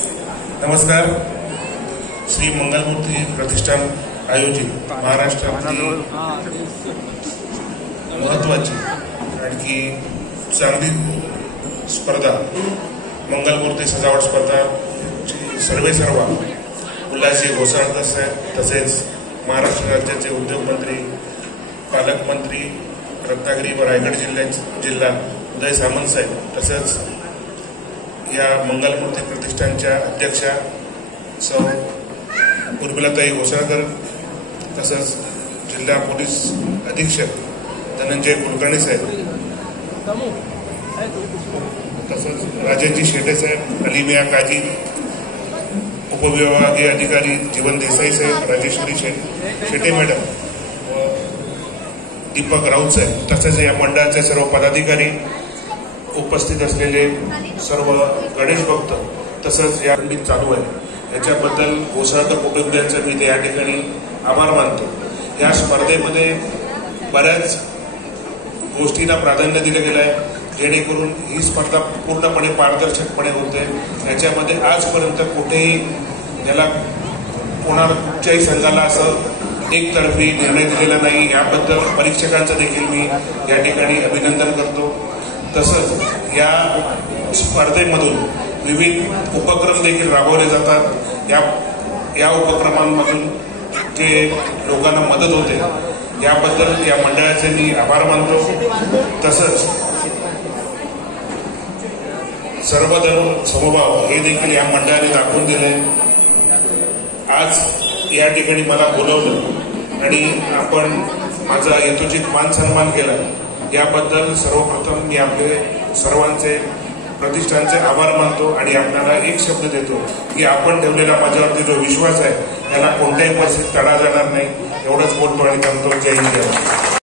नमस्कार. श्री मंगलमूर्ती प्रतिष्ठान आयोजित महाराष्ट्रातील महत्वाची आणखी चांगली स्पर्धा मंगलमूर्ती सजावट स्पर्धा सर्वेसर्वा उल्हासजी घोसाळकर साहेब तसेच महाराष्ट्र राज्याचे उद्योगमंत्री पालकमंत्री रत्नागिरी व रायगड जिल्हा उदय सामंत साहेब तसेच या मंगलमूर्ती प्रतिष्ठानच्या अध्यक्षा सौ उर्मिलाताई घोसाळकर तसंच जिल्हा पोलीस अधीक्षक धनंजय कुलकर्णी साहेब तसंच राजेंद्र शेटे साहेब अलिमिया काजी उपविभागीय अधिकारी जीवन देसाई साहेब राजेश्वरी शेटे मॅडम व दीपक राऊत साहेब तसेच या मंडळाचे सर्व पदाधिकारी उपस्थित असलेले सर्व गणेश भक्त तसंच या खंडित चालू आहे याच्याबद्दल घोसाळकर कुटुंबियांचा मी या ठिकाणी आभार मानतो. या स्पर्धेमध्ये बऱ्याच गोष्टींना प्राधान्य दिलं गेलं आहे जेणेकरून ही स्पर्धा पूर्णपणे पारदर्शकपणे होते. याच्यामध्ये आजपर्यंत कुठेही याला कुठच्याही संघाला असं एकतर्फी निर्णय दिलेला नाही. याबद्दल परीक्षकांचं देखील मी या ठिकाणी अभिनंदन करतो. तसंच या स्पर्धेमधून विविध उपक्रम देखील राबवले जातात. या उपक्रमांमधून जे लोकांना मदत होते याबद्दल या मंडळाचे मी आभार मानतो. तसंच सर्वधर्म समभाव हे देखील या मंडळाने दाखवून दिले. आज या ठिकाणी मला बोलवलं आणि आपण माझा यथोचित मान सन्मान केला याबद्दल सर्वप्रथम मी आपले सर्वांचे प्रतिष्ठानचे आभार मानतो आणि आपल्याला एक शब्द देतो की आपण ठेवलेला माझ्यावरती जो विश्वास आहे त्याला कोणत्याही परिस्थितीत तडा जाणार नाही. एवढंच बोलतो आणि सांगतो. जय हिंद.